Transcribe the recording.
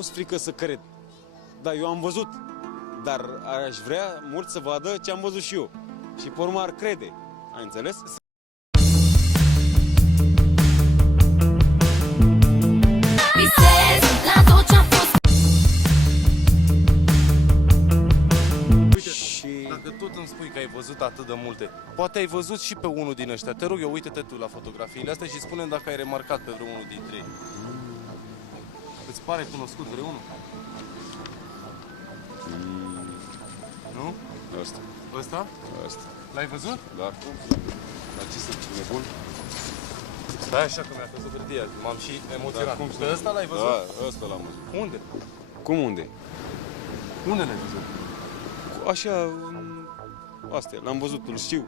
fost frică să cred. Da, eu am văzut, dar aș vrea mult să vadă ce am văzut și eu. Și pe urmă ar crede. Ai înțeles? Dacă tot îmi spui că ai văzut atât de multe, poate ai văzut și pe unul din ăștia. Te rog eu, uite-te tu la fotografiile astea și spune-mi dacă ai remarcat pe vreunul dintre ei. Îți pare cunoscut vreunul? Nu? Ăsta. Ăsta? Ăsta. L-ai văzut? Da, cum? Dar ce să fii nebun? Stai așa că mi-a căzut hârtia, m-am și emoționat. Cum Pe ăsta l-ai văzut? Da, ăsta l-am văzut. Unde? Cum unde? Unde l-ai văzut? Așa, astea, l-am văzut, îl știu.